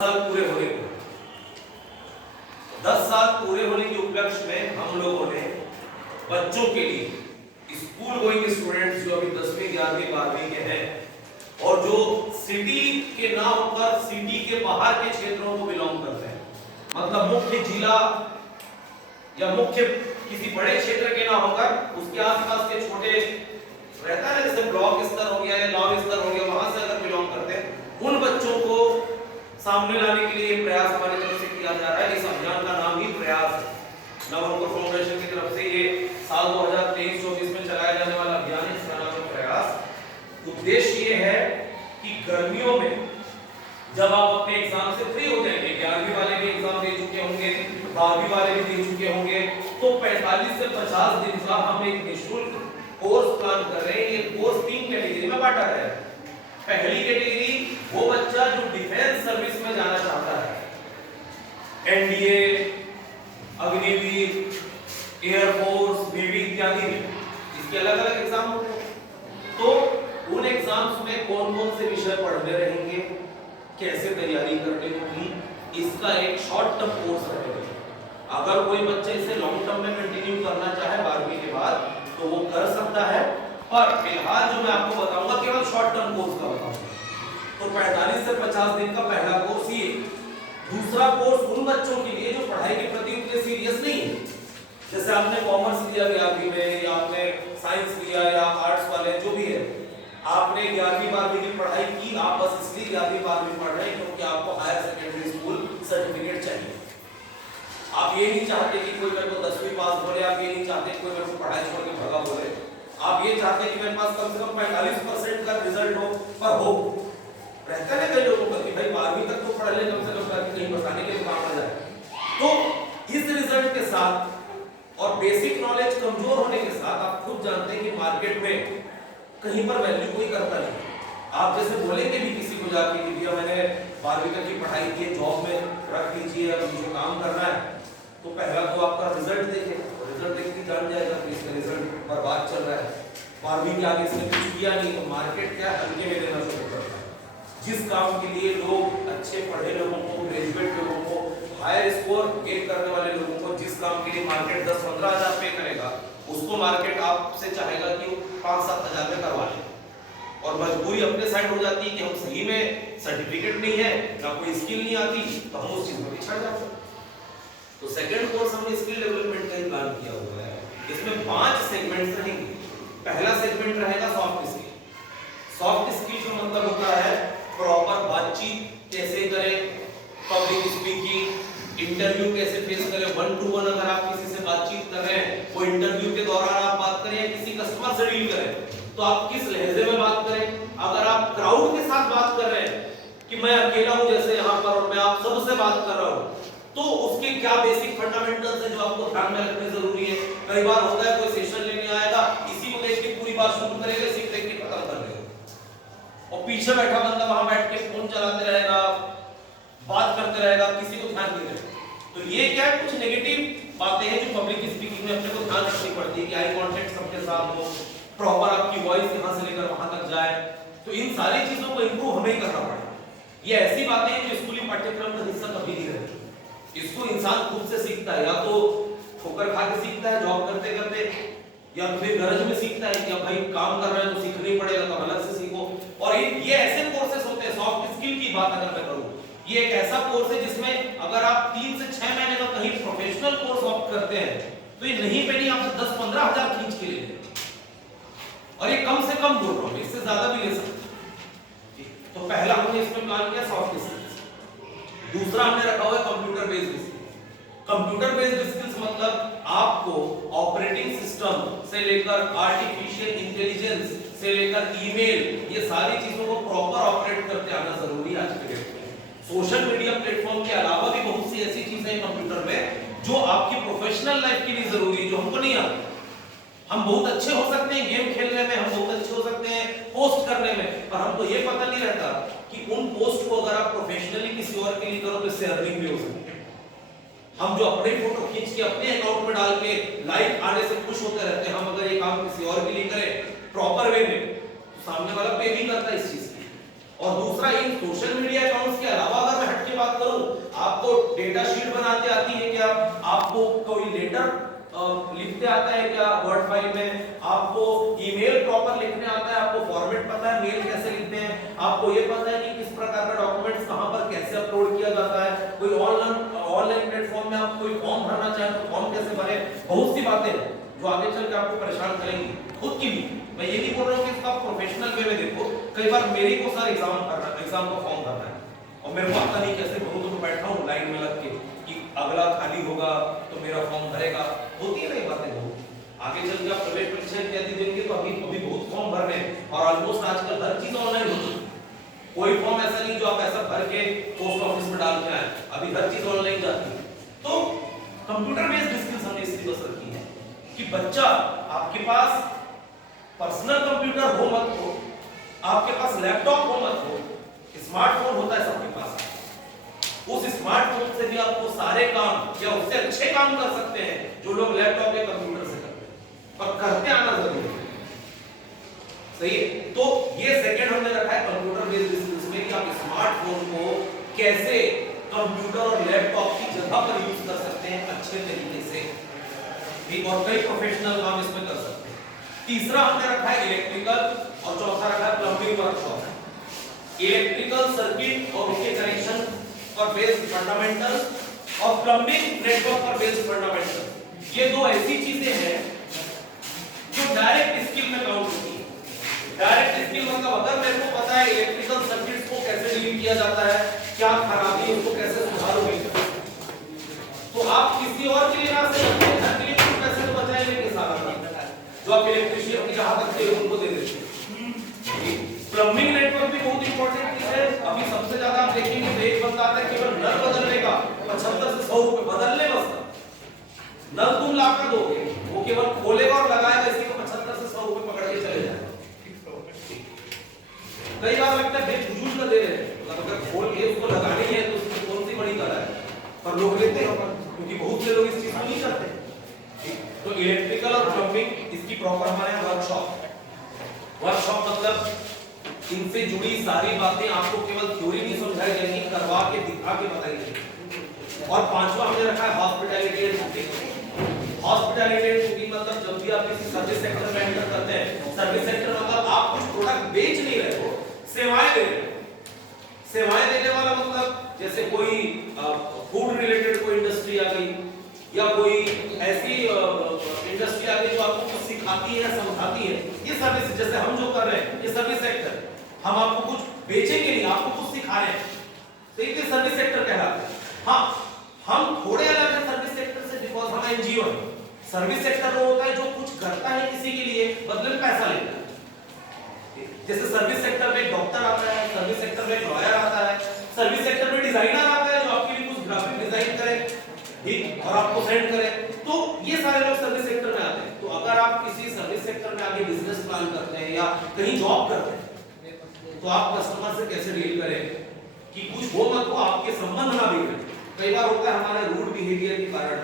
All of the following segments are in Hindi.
साल पूरे होने को 10 साल पूरे होने के उपलक्ष्य में हम लोगों ने बच्चों के लिए स्कूल गोइंग स्टूडेंट्स जो अभी 10वीं 11वीं 12वीं के हैं और जो सिटी के ना होकर सिटी के बाहर के क्षेत्रों को बिलोंग करते हैं, मतलब मुख्य जिला या मुख्य किसी बड़े क्षेत्र के ना होकर उसके आसपास के छोटे रहता है जैसे ब्लॉक स्तर हो गया या गांव स्तर हो गया, वहां से अगर बिलोंग करते हैं उन बच्चों को सामने लाने के लिए प्रयास हमारी तरफ से किया जा रहा है। इस अभियान का नाम ही प्रयास है। नवंबर फाउंडेशन की तरफ से ये साल 2023-24 में चलाया जाने वाला अभियान है, इसका नाम है प्रयास। उद्देश्य ये है कि गर्मियों में जब आप अपने एग्जाम से फ्री हो जाएंगे, 11वीं वाले भी एग्जाम दे चुके होंगे, 12वीं वाले भी दे चुके होंगे, तो 45 से 50 दिन का हम एक निःशुल्क कोर्स प्लान कर रहे हैं। ये कोर्स 3 कैटेगरी में बांटा गया है। पहली कैटेगरी वो बच्चा जो डिफेंस सर्विस में जाना चाहता है, एनडीए, अग्निवीर, एयरफोर्स, नेवी इत्यादि में, इसके अलग अलग एग्जाम होते हैं। तो उन एग्जाम्स में कौन कौन से विषय पढ़ने रहेंगे, कैसे तैयारी करनी होगी, इसका एक शॉर्ट टर्म कोर्स रहेगा। अगर कोई बच्चे इसे लॉन्ग टर्म में कंटिन्यू करना चाहे 12वीं के बाद तो वो कर सकता है, पर फिलहाल जो मैं आपको बताऊंगा केवल शॉर्ट टर्म कोर्स का बताऊंगा। तो 45 से 50 दिन का पहला कोर्स ये। दूसरा कोर्स उन बच्चों के लिए जो पढ़ाई के प्रति उतने सीरियस नहीं है, जैसे आपने कॉमर्स लिया 11वीं में या आपने साइंस लिया या आर्ट्स वाले जो भी है, आपने 11वीं 12वीं की पढ़ाई की, आप बस इसलिए 11वीं 12वीं पढ़ रहे हैं क्योंकि आपको हायर सेकेंडरी स्कूल सर्टिफिकेट चाहिए। आप ये नहीं चाहते कि कोई मेरे को 10वीं पास बोले, आप ये नहीं चाहते कोई मेरे को पढ़ाई छोड़ के भगा बोले, आप ये चाहते हैं कि मेरे पास कम से कम 45% का रिजल्ट हो। पर हो रहता है कई लोगों का कि भाई 12वीं तक तो पढ़ ले कम से कम ताकि कहीं बताने के लिए काम आ जाए। तो इस रिजल्ट के साथ और बेसिक नॉलेज कमजोर होने के साथ आप खुद जानते हैं कि मार्केट में कहीं पर वैल्यू कोई करता नहीं। आप जैसे बोलेंगे भी किसी को जाके कि भैया मैंने 12वीं तक की पढ़ाई की, जॉब में रख दीजिए, अब मुझे काम करना है, तो पहला तो आपका रिजल्ट देखे, रिजल्ट देख के जान जाएगा कि इसका रिजल्ट बर्बाद चल रहा है, 12वीं के आगे इसने कुछ किया नहीं, तो मार्केट क्या हल्के में लेना शुरू करता है। जिस काम के लिए लोग अच्छे पढ़े लोगों को, ग्रेजुएट लोगों को, हायर स्कोर गेन करने वाले लोगों को, जिस काम के लिए मार्केट 10-15 हजार पे करेगा, उसको मार्केट आपसे चाहेगा कि 5-7 हजार में करवा ले। और मजबूरी अपने साइड हो जाती है कि हम सही में सर्टिफिकेट नहीं है ना कोई स्किल नहीं आती, तो हम उस चीज में पिछड़ जाते हैं। तो सेकंड कोर्स हमने स्किल डेवलपमेंट का ही प्लान किया हुआ है। इसमें 5 सेगमेंट्स रहेंगे। पहला सेगमेंट रहेगा सॉफ्ट स्किल। सॉफ्ट स्किल का मतलब होता है प्रॉपर बातचीत कैसे करें, पब्लिक स्पीकिंग, इंटरव्यू कैसे फेस करें, 1 to 1 अगर आप किसी से बातचीत कर रहे हैं, वो इंटरव्यू के दौरान आप बात करें या किसी कस्टमर से डील करें, तो आप किस लहजे में बात करें। अगर आप क्राउड के साथ बात कर रहे हैं कि मैं अकेला हूं जैसे यहाँ पर और मैं आप सबसे बात कर रहा हूं, तो उसके क्या बेसिक फंडामेंटल्स हैं जो आपको ध्यान में रखने जरूरी है। कई बार होता है कोई सेशन लेने आएगा, इसी को देख के पूरी बात शुरू करेगा, इसी को देख के खत्म कर देगा, और पीछे बैठा बंदा वहां बैठ के फोन चलाते रहेगा, बात करते रहेगा, किसी को ध्यान नहीं देगा। तो ये क्या है, कुछ नेगेटिव बातें हैं जो पब्लिक स्पीकिंग में अपने को ध्यान रखनी पड़ती है कि आई कांटेक्ट सबके साथ हो, प्रॉपर आपकी वॉइस यहां से लेकर वहां तक जाए। तो इन सारी चीजों को इंप्रूव हमें ही करना पड़ेगा। ये ऐसी बातें हैं जो स्कूली पाठ्यक्रम का हिस्सा कभी नहीं रहती। इसको इंसान खुद से सीखता है, या तो ठोकर खा के सीखता है जॉब करते करते, या फिर गरज में सीखता है कि अब भाई काम कर रहे हैं तो सीखना ही पड़ेगा, तो अलग से सीखो। और ये ऐसे कोर्सेज होते हैं, सॉफ्ट स्किल की बात अगर मैं करूं, ये एक ऐसा कोर्स है जिसमें अगर आप 3 से 6 महीने का कहीं प्रोफेशनल कोर्स ऑप्ट करते हैं तो ये नहीं पे नहीं आपसे 10-15 हजार खींच के ले लेंगे। और ये कम से कम बोल रहा हूं, इससे ज्यादा भी ले सकते हैं। तो पहला हमने इसमें प्लान किया सॉफ्ट स्किल्स। दूसरा हमने रखा हुआ है computer based skills. Computer based skills मतलब आपको ऑपरेटिंग सिस्टम से लेकर आर्टिफिशियल इंटेलिजेंस से लेकर ईमेल, ये सारी चीजों को प्रॉपर ऑपरेट करते आना जरूरी है आज के डेट में। सोशल मीडिया प्लेटफॉर्म के अलावा भी बहुत सी ऐसी चीजें हैं कंप्यूटर में जो आपकी प्रोफेशनल लाइफ के लिए जरूरी है, जो हमको नहीं आती। हम बहुत अच्छे हो सकते हैं गेम खेलने में, हम बहुत अच्छे हो सकते हैं पोस्ट करने में, पर हमको ये पता नहीं रहता कि उन पोस्ट को अगर आप प्रोफेशनली किसी और के लिए करो तो इससे अर्निंग भी हो सकती है। हम जो अपने फोटो खींच के अपने अकाउंट में डाल के लाइक आने से खुश होते रहते हैं, हम अगर ये काम किसी और के लिए करें प्रॉपर वे में, तो सामने वाला पे भी करता है इस चीज की। और दूसरा, इन सोशल मीडिया अकाउंट्स के अलावा अगर मैं हट के बात करूं, आपको डेटा शीट बनाते आती है क्या? आपको कोई लेटर लिखते आता है क्या वर्ड फाइल में? आपको ईमेल प्रॉपर लिखने आता है? आपको फॉर्मेट पता है मेल कैसे लिखते हैं? आपको ये पता है कि किस प्रकार का डॉक्यूमेंट्स कहां पर कैसे अपलोड किया जाता है? कोई ऑनलाइन प्लेटफॉर्म में आप कोई फॉर्म भरना चाहें तो फॉर्म कैसे भरें? बहुत सी बातें हैं जो आगे चल के आपको परेशान करेंगी, खुद की भी। मैं ये नहीं बोल रहा हूं कि इसका प्रोफेशनल वे में देखो। कई बार मेरे को सर एग्जाम का फॉर्म भरना है और मेरे को आता नहीं कैसे भरूं, तो मैं बैठा हूं लाइन में लग के कि अगला खाली होगा तो मेरा फॉर्म भरेगा। होती है नहीं बातें बहुत। आगे चल के आप प्रवेश परीक्षा इत्यादि देंगे तो अभी बहुत फॉर्म भरने हैं और ऑलमोस्ट आजकल हर चीज ऑनलाइन होती है। कोई फॉर्म ऐसा नहीं जो आप ऐसा भर के पोस्ट ऑफिस में डाल के आए, अभी हर चीज ऑनलाइन जाती है। तो कंप्यूटर बेस्ड स्किल्स हमने इसलिए बस रखी है कि बच्चा, आपके पास पर्सनल कंप्यूटर हो मत हो, आपके पास लैपटॉप हो मत हो, स्मार्टफोन होता है सबके पास। उस स्मार्टफोन से भी आपको सारे काम या उससे अच्छे काम कर सकते हैं जो लोग लैपटॉप या कंप्यूटर से करते हैं, और करते आना जरूरी है। सही है? तो ये सेकंड हमने रखा है कंप्यूटर बेस्ड स्किल्स में कि आप स्मार्टफोन को कैसे कंप्यूटर और लैपटॉप की जगह पर यूज कर सकते हैं अच्छे तरीके से, ठीक, और कई प्रोफेशनल काम इसमें कर सकते हैं। तीसरा हमने रखा है इलेक्ट्रिकल और चौथा रखा है प्लम्बिंग वर्कशॉप। इलेक्ट्रिकल सर्किट और उनके कनेक्शन और बेस्ड फंडामेंटल और प्लम्बिंग नेटवर्क पर बेस्ड फंडामेंटल, ये दो ऐसी चीजें हैं जो डायरेक्ट स्किल में काउंट होती है। डायरेक्ट स्किल मतलब अगर मेरे को पता है इलेक्ट्रिकल सर्किट्स को कैसे डील किया जाता है, क्या खराबी है उसको कैसे सुधारोगे, तो आप किसी और के लिए ना से घर के लिए कुछ पैसे तो बचाएंगे के साथ जो आप इलेक्ट्रिशियन की जहां तक से उनको दे देते हैं। प्लम्बिंग नेटवर्क भी बहुत इंपॉर्टेंट चीज है। अभी सबसे ज्यादा आप देखेंगे तो एक बंदा आता है केवल नल बदलने का 75 से 100 रुपए बदलने बस। नल तुम लाकर दोगे, वो केवल खोलेगा और लगाएगा, इसी को 75 से 100 रुपए पकड़ के चले जाएगा। कई बार लगता है बेफजूल का दे रहे हैं, मतलब अगर खोल के उसको लगानी है तो उसकी कौन सी बड़ी कला है, पर लोग लेते हैं क्योंकि बहुत से लोग इस चीज को नहीं करते। तो इलेक्ट्रिकल और प्लम्बिंग इसकी प्रॉपर हमारे यहाँ वर्कशॉप मतलब इनसे जुड़ी सारी बातें आपको केवल थ्योरी नहीं समझाई जाएंगी, करवा के दिखा के बताई जाएगी। और पांचवा हमने रखा है hospitality and cooking. Hospitality and cooking मतलब जब भी आप किसी सर्विस सेक्टर में एंटर करते हैं, सर्विस सेक्टर मतलब आप कुछ प्रोडक्ट बेच नहीं रहे हो, सेवाएं दे रहे हो। सेवाएं देने वाला मतलब जैसे कोई फूड रिलेटेड कोई इंडस्ट्री आ गई या कोई ऐसी इंडस्ट्री आ गई जो आपको कुछ सिखाती है या समझाती है, ये सर्विस जैसे हम जो कर रहे हैं ये सर्विस सेक्टर, हम आपको कुछ बेचेंगे नहीं, आपको कुछ सिखा रहे हैं, तो ये सर्विस सेक्टर कहलाता है। हाँ, हम थोड़े अलग हैं सर्विस सेक्टर से बिकॉज़ हम एनजीओ हैं। सर्विस सेक्टर वो होता है जो कुछ करता है किसी के लिए, बदले में पैसा लेता है। जैसे सर्विस सेक्टर में डॉक्टर आता है, सर्विस सेक्टर में लॉयर आता है, सर्विस सेक्टर में डिजाइनर आता है जो आपके लिए कुछ ग्राफिक डिजाइन करे, ठीक, और आपको सेंड करे। तो ये सारे लोग सर्विस सेक्टर में आते हैं। तो अगर आप किसी सर्विस सेक्टर में आगे बिजनेस प्लान करते हैं या कहीं जॉब करते हैं, तो आप कस्टमर से कैसे डील करें कि कुछ हो मत हो, आपके संबंध ना बिगड़े। कई बार होता है हमारे रूड बिहेवियर के कारण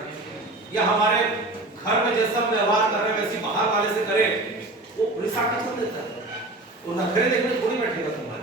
या हमारे घर में जैसा व्यवहार कर रहे हैं वैसे बाहर वाले से करें, वो रिसाव कर देता है, तो नखरे देखने थोड़ी बैठेगा तुम्हारा।